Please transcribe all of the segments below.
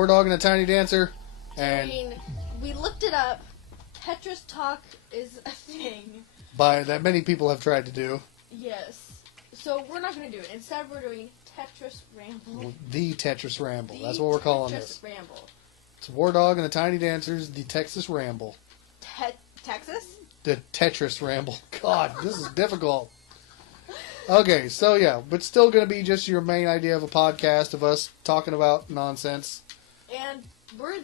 War Dog and a Tiny Dancer. I And mean, we looked it up. Tetris Talk is a thing. that many people have tried to do. Yes. So we're not going to do it. Instead, we're doing Tetris Ramble. The Tetris Ramble. That's what we're calling Tetris this. Ramble. It's War Dog and the Tiny Dancers, the Texas Ramble. Texas? The Tetris Ramble. God, this is difficult. Okay, so yeah, but still going to be just your main idea of a podcast of us talking about nonsense. And we're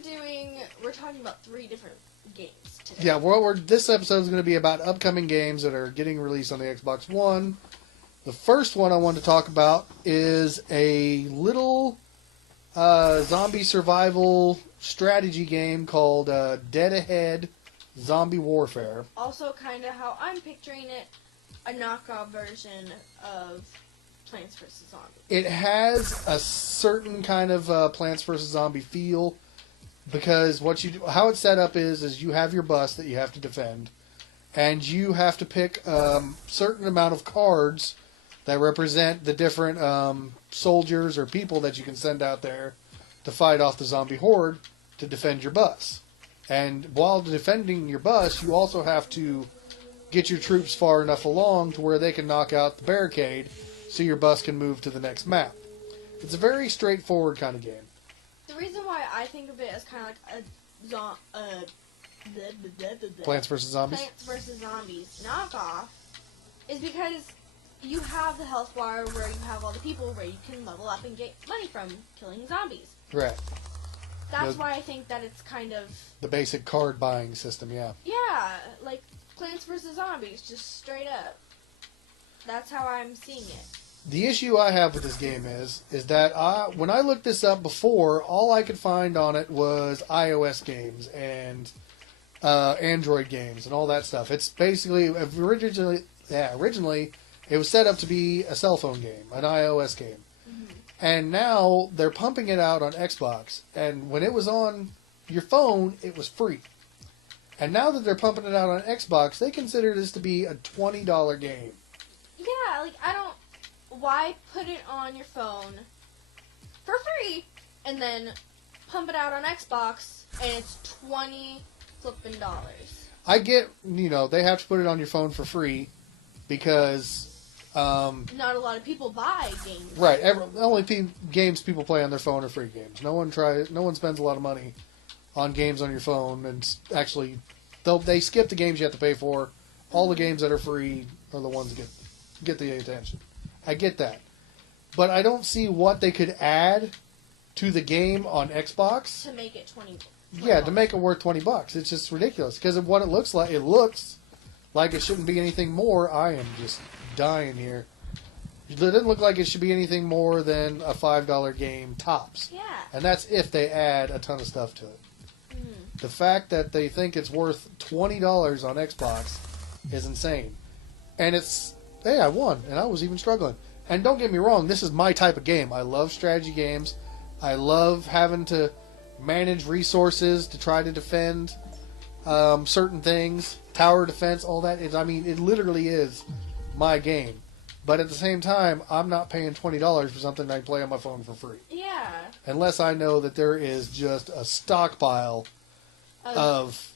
talking about 3 different games today. Yeah, this episode is going to be about upcoming games that are getting released on the Xbox One. The first one I want to talk about is a little zombie survival strategy game called Dead Ahead Zombie Warfare. Also, kind of how I'm picturing it, a knockoff version of Plants vs. Zombies. It has a certain kind of Plants vs. Zombie feel because how it's set up is you have your bus that you have to defend, and you have to pick certain amount of cards that represent the different soldiers or people that you can send out there to fight off the zombie horde to defend your bus. And while defending your bus, you also have to get your troops far enough along to where they can knock out the barricade so your bus can move to the next map. It's a very straightforward kind of game. The reason why I think of it as kind of like Plants vs. Zombies? Plants vs. Zombies knockoff is because you have the health bar where you have all the people where you can level up and get money from killing zombies. Right. That's why I think that it's kind of... The basic card buying system, yeah. Yeah, like Plants vs. Zombies, just straight up. That's how I'm seeing it. The issue I have with this game is that when I looked this up before, all I could find on it was iOS games and Android games and all that stuff. It's basically, originally it was set up to be a cell phone game, an iOS game. Mm-hmm. And now they're pumping it out on Xbox. And when it was on your phone, it was free. And now that they're pumping it out on Xbox, they consider this to be a $20 game. Yeah, like, why put it on your phone for free and then pump it out on Xbox and it's $20 flippin' dollars? I get, they have to put it on your phone for free because... not a lot of people buy games. Right. The only games people play on their phone are free games. No one spends a lot of money on games on your phone, and actually, they skip the games you have to pay for. All the games that are free are the ones that get the attention. I get that, but I don't see what they could add to the game on Xbox to make it $20. Yeah, to make it worth $20. It's just ridiculous because of what it looks like. It looks like it shouldn't be anything more. I am just dying here. It doesn't look like it should be anything more than a $5 game tops. Yeah. And that's if they add a ton of stuff to it. Mm. The fact that they think it's worth $20 on Xbox is insane. And hey, I won, and I was even struggling. And don't get me wrong, this is my type of game. I love strategy games. I love having to manage resources to try to defend certain things. Tower defense, all that. It literally is my game. But at the same time, I'm not paying $20 for something I play on my phone for free. Yeah. Unless I know that there is just a stockpile of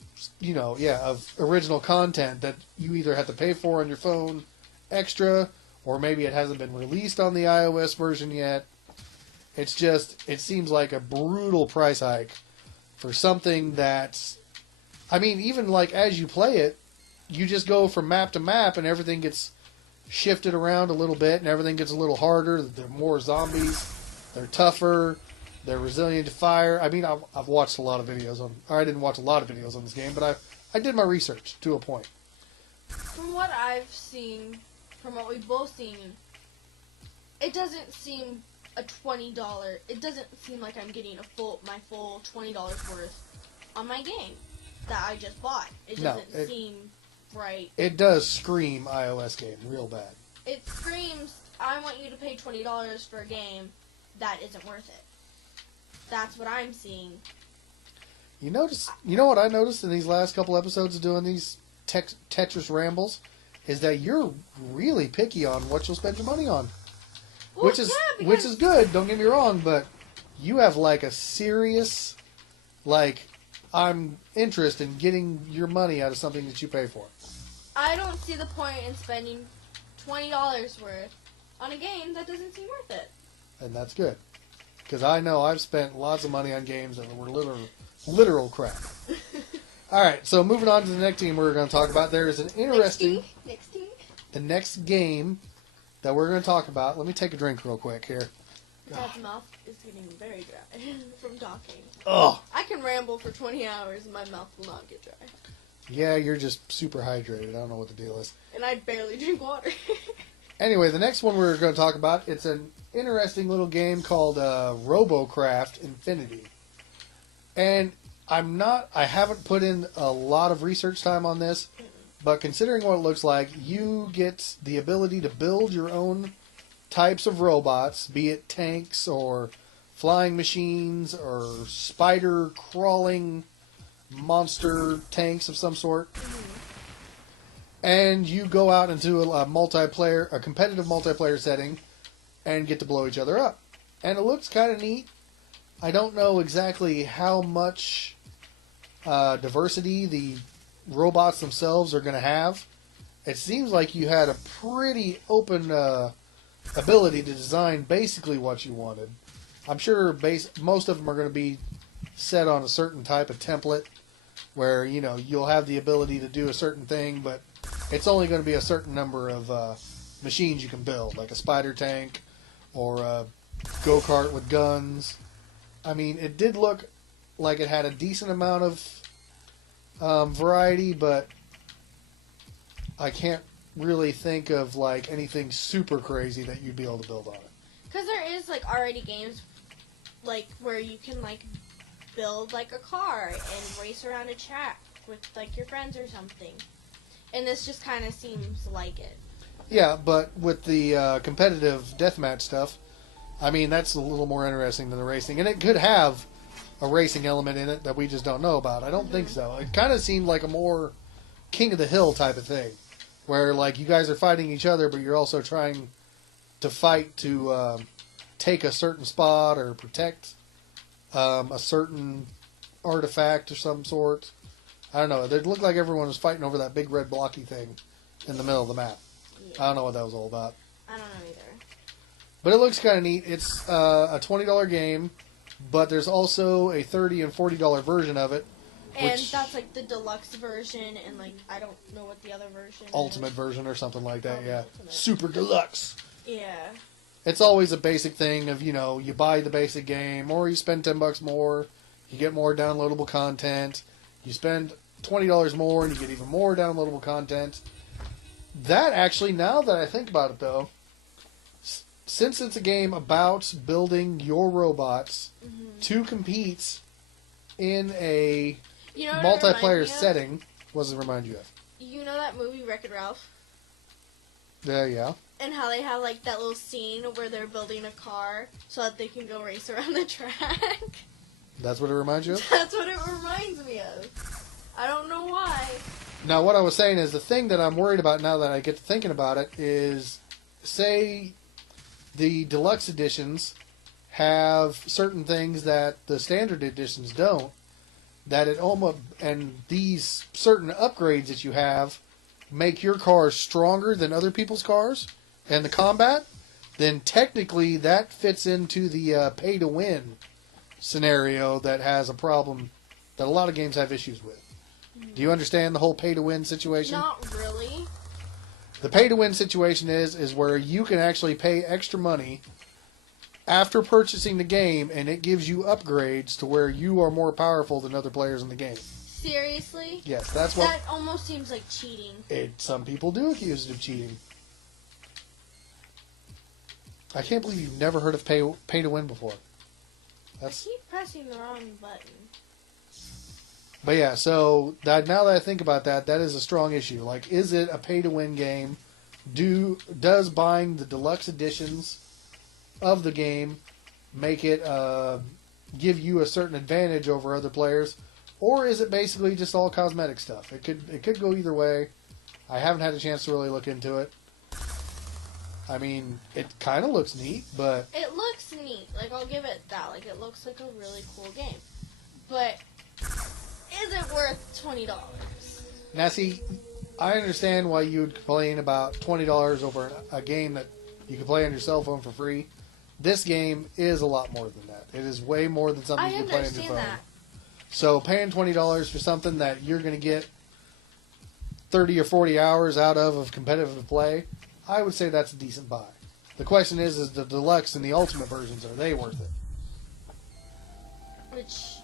original content that you either have to pay for on your phone extra, or maybe it hasn't been released on the iOS version yet. It seems like a brutal price hike for something that's, even like as you play it, you just go from map to map and everything gets shifted around a little bit and everything gets a little harder. There are more zombies. They're tougher. They're resilient to fire. I've watched a lot of videos I didn't watch a lot of videos on this game, but I did my research to a point. From what I've seen, from what we've both seen, it doesn't seem a $20. It doesn't seem like I'm getting my full $20 worth on my game that I just bought. It doesn't seem right. It does scream iOS game real bad. It screams, I want you to pay $20 for a game that isn't worth it. That's what I'm seeing. You know what I noticed in these last couple episodes of doing these Tetris rambles is that you're really picky on what you'll spend your money on. Well, which is good, don't get me wrong, but you have like a serious, like, I'm interested in getting your money out of something that you pay for. I don't see the point in spending $20 worth on a game that doesn't seem worth it. And that's good. Because I know I've spent lots of money on games that were literal crap. All right, so moving on to the next game we're going to talk about. There is an interesting... Next team. The next game that we're going to talk about... Let me take a drink real quick here. Dad's mouth is getting very dry from talking. Oh. I can ramble for 20 hours and my mouth will not get dry. Yeah, you're just super hydrated. I don't know what the deal is. And I barely drink water. Anyway, the next one we're going to talk about, it's an interesting little game called RoboCraft Infinity. And I haven't put in a lot of research time on this, but considering what it looks like, you get the ability to build your own types of robots, be it tanks or flying machines or spider crawling monster tanks of some sort. And you go out into a competitive multiplayer setting and get to blow each other up. And it looks kind of neat. I don't know exactly how much diversity the robots themselves are going to have. It seems like you had a pretty open ability to design basically what you wanted. I'm sure most of them are going to be set on a certain type of template where, you'll have the ability to do a certain thing, but it's only going to be a certain number of machines you can build, like a spider tank or a go-kart with guns. I mean, it did look like it had a decent amount of variety, but I can't really think of like anything super crazy that you'd be able to build on it. Because there is like already games like where you can like build like a car and race around a track with like your friends or something. And this just kind of seems like it. Yeah, but with the competitive deathmatch stuff, I mean, that's a little more interesting than the racing. And it could have a racing element in it that we just don't know about. I don't think so. It kind of seemed like a more King of the Hill type of thing, where like you guys are fighting each other, but you're also trying to fight to take a certain spot or protect a certain artifact of some sort. I don't know. It looked like everyone was fighting over that big red blocky thing in the middle of the map. Yeah. I don't know what that was all about. I don't know either. But it looks kind of neat. It's a $20 game, but there's also a $30 and $40 version of it. And that's like the deluxe version, and like I don't know what the other version Ultimate is. version or something like that, Oh, yeah. Ultimate. Super deluxe. Yeah. It's always a basic thing of, you buy the basic game, or you spend $10 more, you get more downloadable content. You spend $20 more, and you get even more downloadable content. That actually, now that I think about it though, since it's a game about building your robots to compete in a multiplayer setting, what does it remind you of? You know that movie Wreck-It Ralph? Yeah. And how they have like that little scene where they're building a car so that they can go race around the track? That's what it reminds you of? That's what it reminds me of. I don't know why. Now, what I was saying is the thing that I'm worried about now that I get to thinking about it is, say the deluxe editions have certain things that the standard editions don't, that it almost, and these certain upgrades that you have make your cars stronger than other people's cars and the combat, then technically that fits into the pay-to-win scenario that has a problem that a lot of games have issues with. Do you understand the whole pay-to-win situation? Not really. The pay-to-win situation is where you can actually pay extra money after purchasing the game, and it gives you upgrades to where you are more powerful than other players in the game. Seriously? Yes, that's what... That almost seems like cheating. Some people do accuse it of cheating. I can't believe you've never heard of pay-to-win before. I keep pressing the wrong button. But yeah, so now that I think about that, that is a strong issue. Like, is it a pay-to-win game? Does buying the deluxe editions of the game make it give you a certain advantage over other players, or is it basically just all cosmetic stuff? It could go either way. I haven't had a chance to really look into it. I mean, it kind of looks neat, but It looks looks neat. Like, I'll give it that. Like, it looks like a really cool game. But is it worth $20? Now, see, I understand why you would complain about $20 over a game that you can play on your cell phone for free. This game is a lot more than that. It is way more than something you can play on your phone. I understand that. So paying $20 for something that you're going to get 30 or 40 hours out of competitive play, I would say that's a decent buy. The question is the deluxe and the ultimate versions, are they worth it? Which,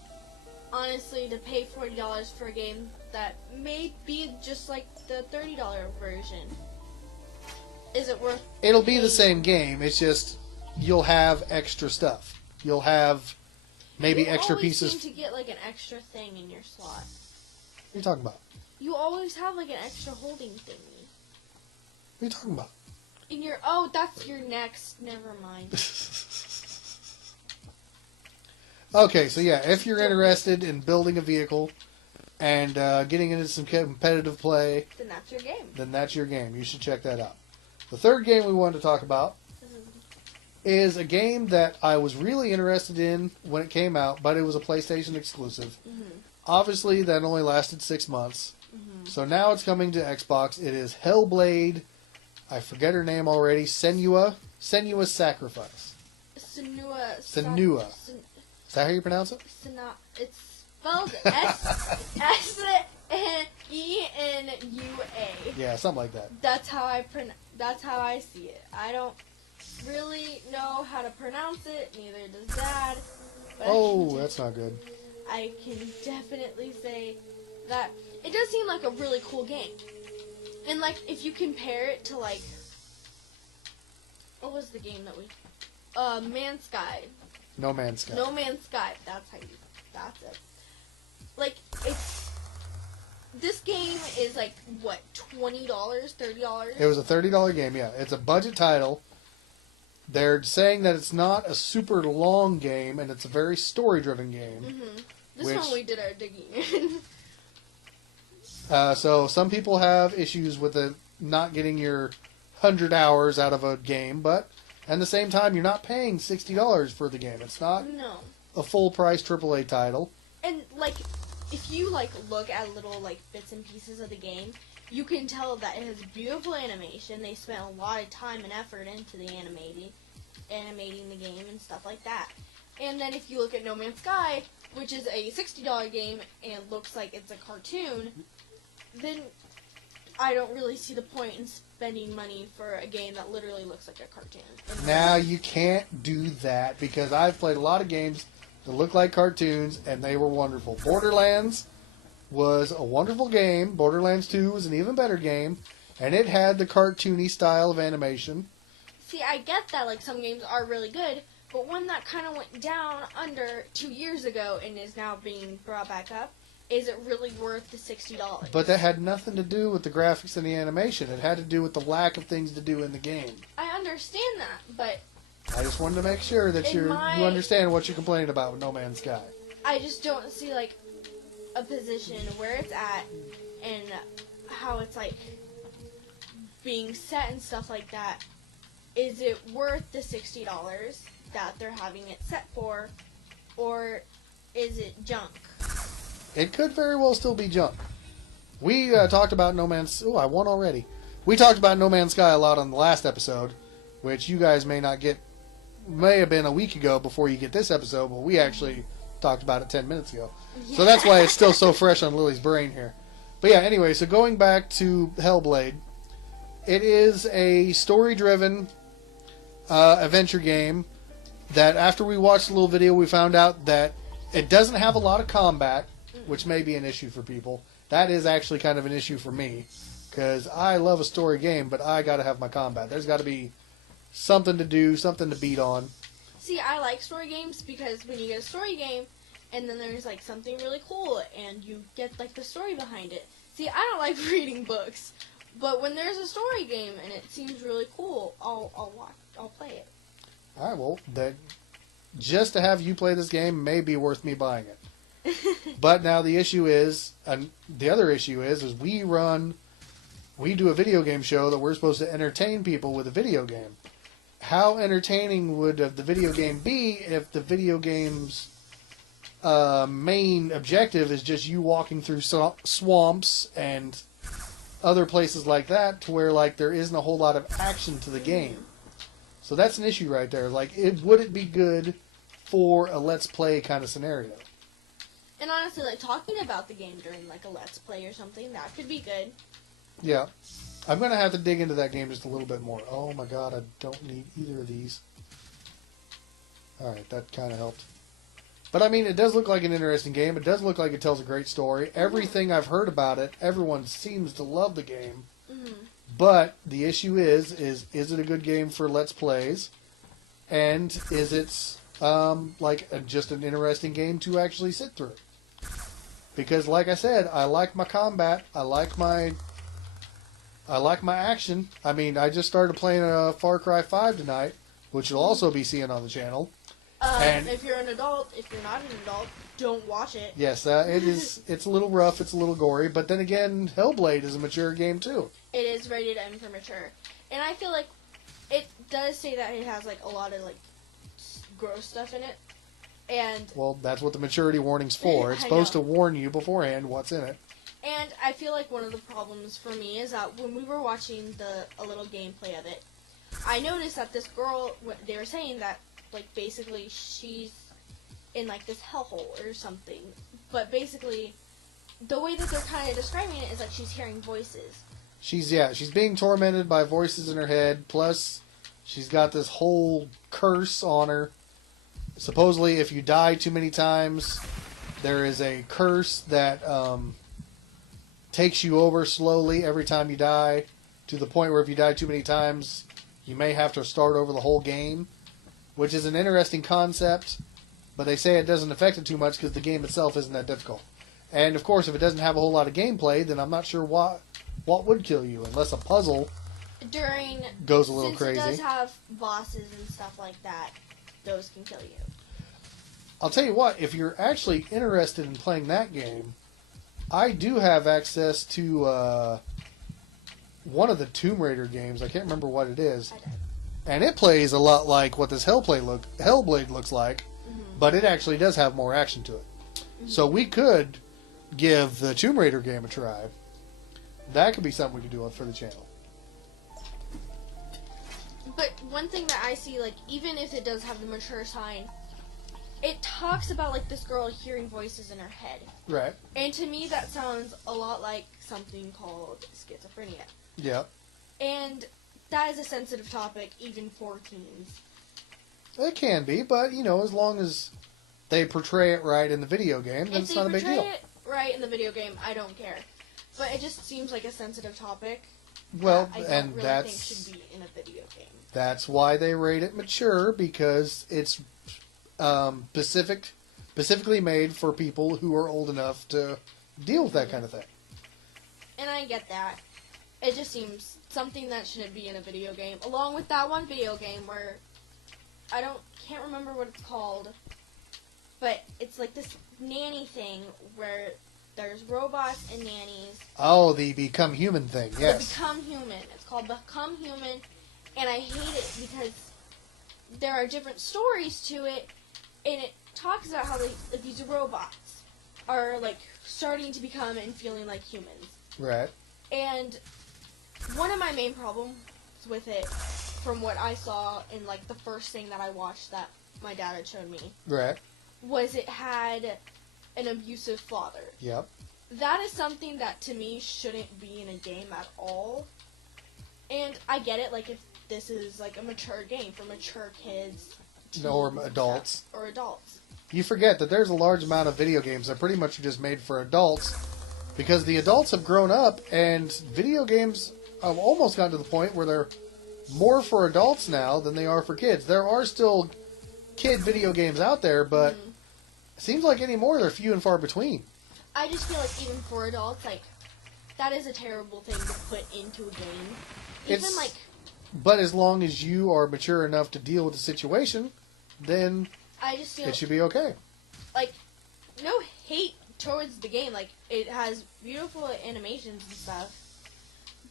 honestly, to pay $40 for a game that may be just like the $30 version, is it worth It'll be the same game. It's just you'll have extra stuff. You'll have maybe extra pieces. You always seem to get like an extra thing in your slot. What are you talking about? You always have like an extra holding thingy. What are you talking about? In your oh, that's your next. Never mind. Okay, so yeah, if you're interested in building a vehicle and getting into some competitive play, Then that's your game. then that's your game. You should check that out. The third game we wanted to talk about is a game that I was really interested in when it came out, but it was a PlayStation exclusive. Mm-hmm. Obviously, that only lasted 6 months. Mm-hmm. So now it's coming to Xbox. It is Hellblade. I forget her name already. Senua's Sacrifice. Senua. Senua. Is that how you pronounce it? It's spelled S-E-N-U-A. Yeah, something like that. That's how I see it. I don't really know how to pronounce it. Neither does Dad. But Oh, that's not good. I can definitely say that it does seem like a really cool game. And like if you compare it to like what was the game that we Man's Sky. No Man's Sky. No Man's Sky. That's it. Like this game is like what, $20, $30? It was a $30 game, yeah. It's a budget title. They're saying that it's not a super long game, and it's a very story-driven game. Mm-hmm. This one we did our digging in. So some people have issues with it not getting your 100 hours out of a game, but at the same time, you're not paying $60 for the game. It's not a full-price AAA title. And like, if you like look at little like bits and pieces of the game, you can tell that it has beautiful animation. They spent a lot of time and effort into the animating the game and stuff like that. And then if you look at No Man's Sky, which is a $60 game and looks like it's a cartoon, then I don't really see the point in spending money for a game that literally looks like a cartoon. Now, you can't do that because I've played a lot of games that look like cartoons, and they were wonderful. Borderlands was a wonderful game. Borderlands 2 was an even better game, and it had the cartoony style of animation. See, I get that, like, some games are really good, but one that kind of went down under 2 years ago and is now being brought back up, is it really worth the $60? But that had nothing to do with the graphics and the animation. It had to do with the lack of things to do in the game. I understand that, but I just wanted to make sure that you understand what you're complaining about with No Man's Sky. I just don't see, like, a position where it's at and how it's, like, being set and stuff like that. Is it worth the $60 that they're having it set for, or is it junk? It could very well still be junk. We talked about No Man's... Oh, I won already. We talked about No Man's Sky a lot on the last episode, which you guys may not get... May have been a week ago before you get this episode, but we actually talked about it 10 minutes ago. Yeah. So that's why it's still so fresh on Lily's brain here. But yeah, anyway, so going back to Hellblade, it is a story-driven adventure game that after we watched a little video, we found out that it doesn't have a lot of combat, which may be an issue for people. That is actually kind of an issue for me, because I love a story game, but I got to have my combat. There's got to be something to do, something to beat on. See, I like story games because when you get a story game, and then there's like something really cool, and you get like the story behind it. See, I don't like reading books, but when there's a story game and it seems really cool, I'll play it. All right, well, just to have you play this game may be worth me buying it. But now the issue is, the other issue is we do a video game show that we're supposed to entertain people with a video game. how entertaining would the video game be if the video game's main objective is just you walking through swamps and other places like that, to where like there isn't a whole lot of action to the game. So that's an issue right there. Like, would it be good for a Let's Play kind of scenario? And honestly, like, talking about the game during, like, a Let's Play or something, that could be good. Yeah. I'm going to have to dig into that game just a little bit more. Oh my god, I don't need either of these. Alright, that kind of helped. But I mean, it does look like an interesting game. It does look like it tells a great story. Everything I've heard about it, everyone seems to love the game. Mm-hmm. But the issue is it a good game for Let's Plays? And is it just an interesting game to actually sit through? Because, like I said, I like my combat. I like my action. I mean, I just started playing Far Cry 5 tonight, which you'll also be seeing on the channel. And if you're an adult, if you're not an adult, don't watch it. Yes, it is. It's a little rough. It's a little gory. But then again, Hellblade is a mature game too. It is rated M for mature, and I feel like it does say that it has like a lot of like gross stuff in it. And well, that's what the maturity warning's for. It's supposed to warn you beforehand what's in it. And I feel like one of the problems for me is that when we were watching a little gameplay of it, I noticed that this girl, they were saying that, like, basically she's in, like, this hellhole or something. But basically, the way that they're kind of describing it is like she's hearing voices. She's being tormented by voices in her head, plus she's got this whole curse on her. Supposedly, if you die too many times, there is a curse that takes you over slowly every time you die, to the point where if you die too many times, you may have to start over the whole game, which is an interesting concept, but they say it doesn't affect it too much because the game itself isn't that difficult. And, of course, if it doesn't have a whole lot of gameplay, then I'm not sure what would kill you, unless a puzzle goes a little crazy. Since it does have bosses and stuff like that, those can kill you. I'll tell you what, if you're actually interested in playing that game, I do have access to one of the Tomb Raider games. I can't remember what it is. And it plays a lot like what this Hellblade looks like, but it actually does have more action to it. So we could give the Tomb Raider game a try. That could be something we could do for the channel. But one thing that I see, like, even if it does have the mature sign, it talks about, like, this girl hearing voices in her head. Right. And to me, that sounds a lot like something called schizophrenia. Yeah. And that is a sensitive topic, even for teens. It can be, but, as long as they portray it right in the video game, then it's not a big deal. If they portray it right in the video game, I don't care. But it just seems like a sensitive topic. Well, I don't and really that's think should be in a video game. That's why they rate it mature, because it's specifically made for people who are old enough to deal with that kind of thing. And I get that. It just seems something that shouldn't be in a video game. Along with that one video game where can't remember what it's called, but it's like this nanny thing where there's robots and nannies. Oh, the Become Human thing, yes. The Become Human. It's called Become Human, and I hate it because there are different stories to it, and it talks about how these robots are, like, starting to become and feeling like humans. Right. And one of my main problems with it, from what I saw in, like, the first thing that I watched that my dad had shown me, right, was it had an abusive father. Yep. That is something that, to me, shouldn't be in a game at all. And I get it, like, if this is, like, a mature game for mature kids. Or adults. Or adults. You forget that there's a large amount of video games that pretty much are just made for adults, because the adults have grown up, and video games have almost gotten to the point where they're more for adults now than they are for kids. There are still kid video games out there, but it seems like anymore they're few and far between. I just feel like even for adults, like, that is a terrible thing to put into a game. But as long as you are mature enough to deal with the situation, then I just feel it should be okay. Like, no hate towards the game. Like, it has beautiful animations and stuff,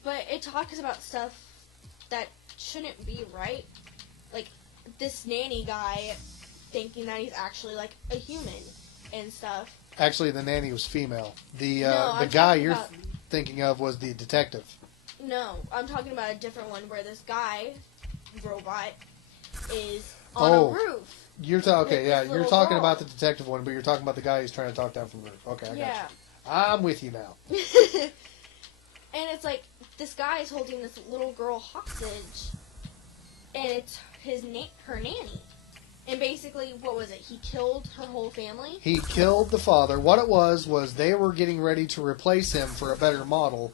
but it talks about stuff that shouldn't be, right? like this nanny guy thinking that he's actually like a human and stuff. Actually, the nanny was female. The I'm guy talking you're about- thinking of was the detective. No, I'm talking about a different one where this guy, robot, is on a roof. You're okay, With yeah. this You're little talking girl. about the detective one, but you're talking about the guy who's trying to talk down from the roof. Okay, I got you. Yeah. I'm with you now. And it's like this guy is holding this little girl hostage, and it's her nanny. And basically, what was it? He killed her whole family. He killed the father. What it was they were getting ready to replace him for a better model,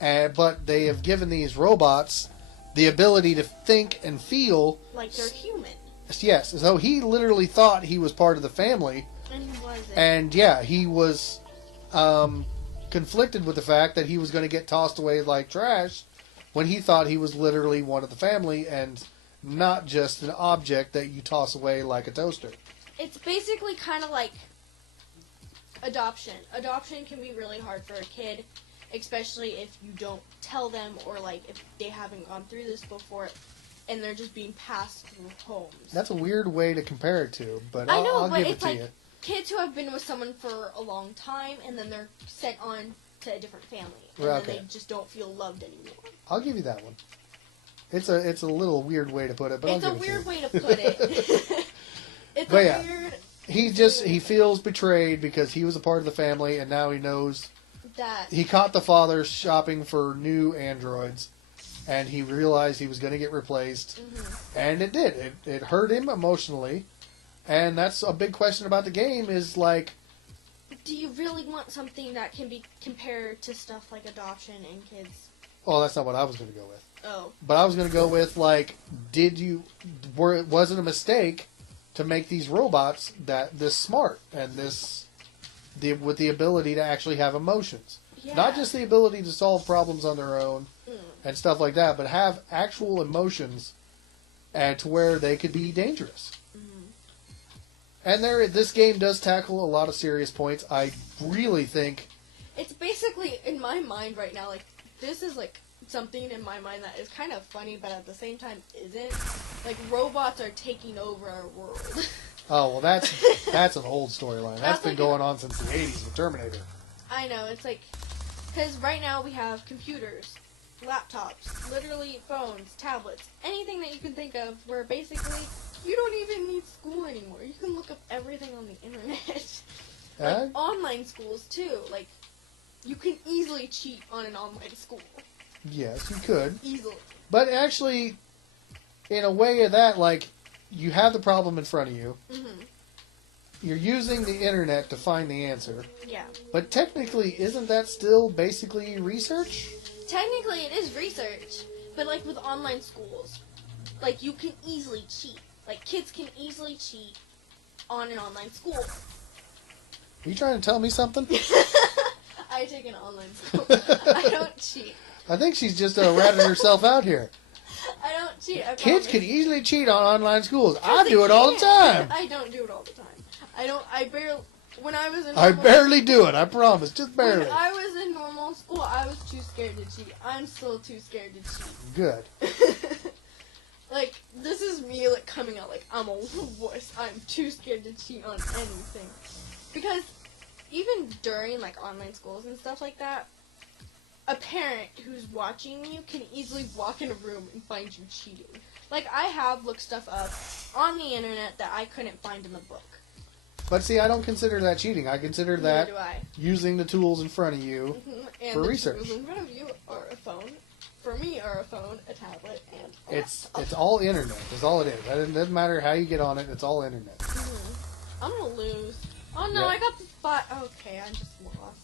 but they have given these robots the ability to think and feel Like they're human. Yes, so he literally thought he was part of the family, And he wasn't. and yeah, he was conflicted with the fact that he was going to get tossed away like trash when he thought he was literally one of the family and not just an object that you toss away like a toaster. It's basically kind of like adoption. Adoption can be really hard for a kid, especially if you don't tell them or like if they haven't gone through this before and they're just being passed through homes. That's a weird way to compare it to, but I know, I'll but give it it's to like you. kids who have been with someone for a long time and then they're sent on to a different family and Right, then okay. they just don't feel loved anymore. I'll give you that one. It's a little weird way to put it, but It's I'll a give it weird to way to put it. It's But a yeah. weird you. He feels betrayed because he was a part of the family, and now he knows. that He caught the father shopping for new androids, and he realized he was going to get replaced, and it did. It hurt him emotionally, and that's a big question about the game. Is like, do you really want something that can be compared to stuff like adoption and kids? well, that's not what I was going to go with. Oh, But I was going to go with like, was it a mistake to make these robots this smart and with the ability to actually have emotions? yeah. Not just the ability to solve problems on their own Mm. and stuff like that, but have actual emotions and to where they could be dangerous. And this game does tackle a lot of serious points. I really think It's basically in my mind right now. Like this is like something in my mind that is kind of funny, but at the same time isn't. Like robots are taking over our world. oh well that's an old storyline. That's That's been like going on since the 80s with Terminator. I know, it's like, because right now we have computers, laptops, literally phones, tablets, anything that you can think of where basically you don't even need school anymore. You can look up everything on the internet. Like online schools too. Like, you can easily cheat on an online school. Yes, you could. Easily. But actually, in a way of that, like, you have the problem in front of you. Mm-hmm. You're using the internet to find the answer. Yeah. But technically, isn't that still basically research? Technically it is research, but like with online schools, like you can easily cheat. Like kids can easily cheat on an online school. Are you trying to tell me something? I take an online school. I don't cheat. I think she's just ratting herself out here. I don't cheat. I Kids promise. can easily cheat on online schools. I Because do they it all the can. time. I don't do it all the time. I barely. When I was in. I normal- barely do it. I promise. Just barely. When I was in normal school, I was too scared to cheat. I'm still too scared to cheat. Good. Like, this is me, like, coming out like, I'm a wuss. I'm too scared to cheat on anything. Because even during, like, online schools and stuff like that, a parent who's watching you can easily walk in a room and find you cheating. Like, I have looked stuff up on the internet that I couldn't find in the book. But see, I don't consider that cheating. I consider Neither that do I. using the tools in front of you. And For the research. tools in front of you are a phone. For me, are a phone, a tablet, and a It's laptop. all internet. That's all it is. It doesn't matter how you get on it. It's all internet. I'm gonna lose. Oh no, Yeah. I got the spot. Okay, I just lost.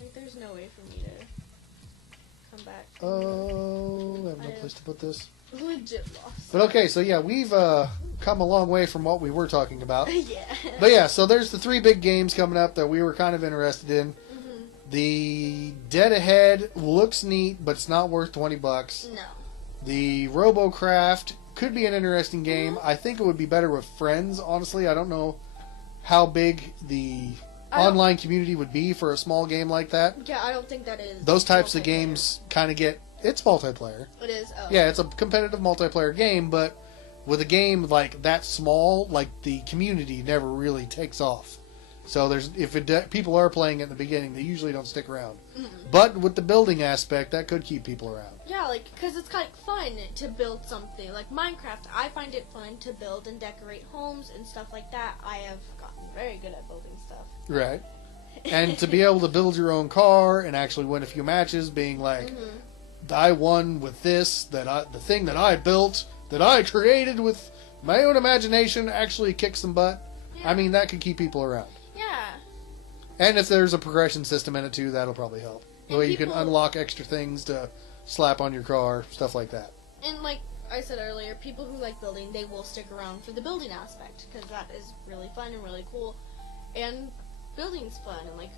Like, there's no way for me to come back. Oh, I have no place to put this. Legit lost. But okay, so yeah, we've come a long way from what we were talking about. Yeah. But yeah, so there's the 3 big games coming up that we were kind of interested in. Mhm. The Dead Ahead looks neat, but it's not worth $20. No. The RoboCraft could be an interesting game. I think it would be better with friends, honestly. I don't know how big the I don't- online community would be for a small game like that. Yeah, I don't think that is. Those types of multiplayer. games kind of get... It's multiplayer. It is. Oh. Yeah, it's a competitive multiplayer game, but with a game like that small, like the community never really takes off. So people are playing at the beginning, they usually don't stick around. Mm-hmm. But with the building aspect, that could keep people around. Yeah, like, because it's kind of fun to build something. Like Minecraft, I find it fun to build and decorate homes and stuff like that. I have gotten very good at building stuff. Right. And to be able to build your own car and actually win a few matches, being like, I won with this, the thing that I built, that I created with my own imagination, actually kicks some butt. Yeah. I mean, that could keep people around. Yeah. And if there's a progression system in it too, that'll probably help. The way you can unlock extra things to slap on your car, stuff like that. And like I said earlier, people who like building, they will stick around for the building aspect, because that is really fun and really cool. And building's fun, and like...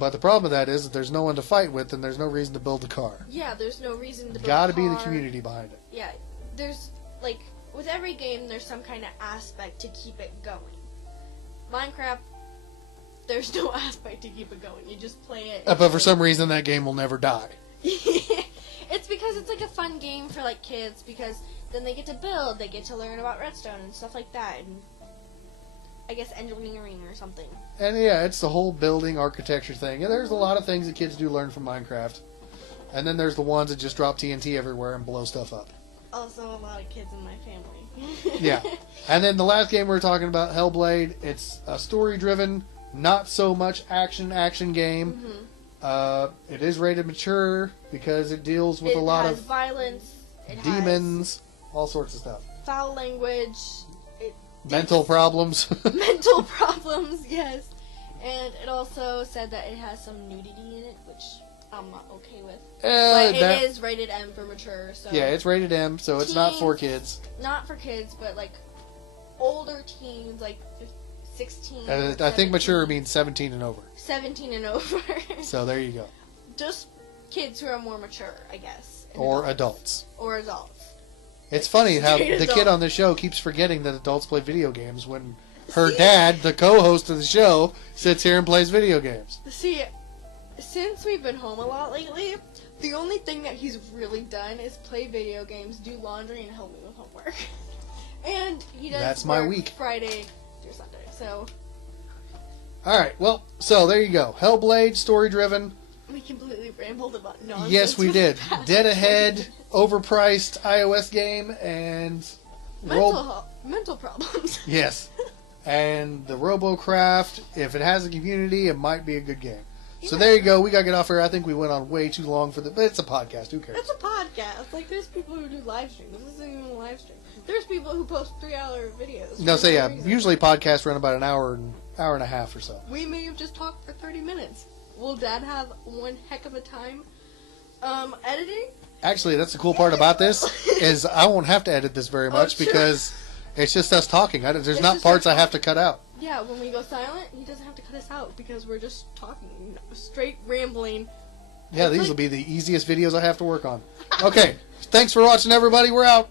But the problem with that is that there's no one to fight with, and there's no reason to build a car. Yeah, there's no reason to build Gotta a car. be the community behind it. Yeah, there's, like, with every game, there's some kind of aspect to keep it going. Minecraft, there's no aspect to keep it going. You just play it. But for some reason, that game will never die. It's because it's like a fun game for like kids, because then they get to build, they get to learn about redstone and stuff like that, and I guess engineering or something. And yeah, it's the whole building architecture thing. And there's a lot of things that kids do learn from Minecraft. And then there's the ones that just drop TNT everywhere and blow stuff up. Also, a lot of kids in my family. Yeah. And then the last game we were talking about, Hellblade, it's a story-driven, not so much action game. It is rated mature because it deals with a lot of violence, demons, all sorts of stuff. Foul language, mental problems. Mental problems, yes. And it also said that it has some nudity in it, which I'm not okay with. But it is rated M for mature, so... Yeah, it's rated M, so it's not for kids. Not for kids, but like older teens, like 16. I think mature means 17 and over. 17 and over. So there you go. Just kids who are more mature, I guess. Or adults. Or adults. It's funny how the kid on the show keeps forgetting that adults play video games when her dad, the co-host of the show, sits here and plays video games. See, since we've been home a lot lately, the only thing that he's really done is play video games, do laundry, and help me with homework. And he does That's my week. Friday through Sunday, so... Alright, well, so there you go. Hellblade, story-driven. We completely rambled about nonsense. Yes, we did. Dead ahead, overpriced iOS game, and... Mental problems. Yes. And the RoboCraft, if it has a community, it might be a good game. Yeah. So there you go. We got to get off here. I think we went on way too long for the... But it's a podcast. Who cares? It's a podcast. Like, there's people who do live streams. This isn't even a live stream. There's people who post 3-hour videos. No, so yeah. Usually podcasts run about an hour and a half or so. We may have just talked for 30 minutes. Will Dad have one heck of a time editing? Actually, that's the cool part about this, is I won't have to edit this very much because it's just us talking. There's not parts I have to cut out. Yeah, when we go silent, he doesn't have to cut us out because we're just talking, straight rambling. Yeah, these will be the easiest videos I have to work on. Okay, thanks for watching, everybody. We're out.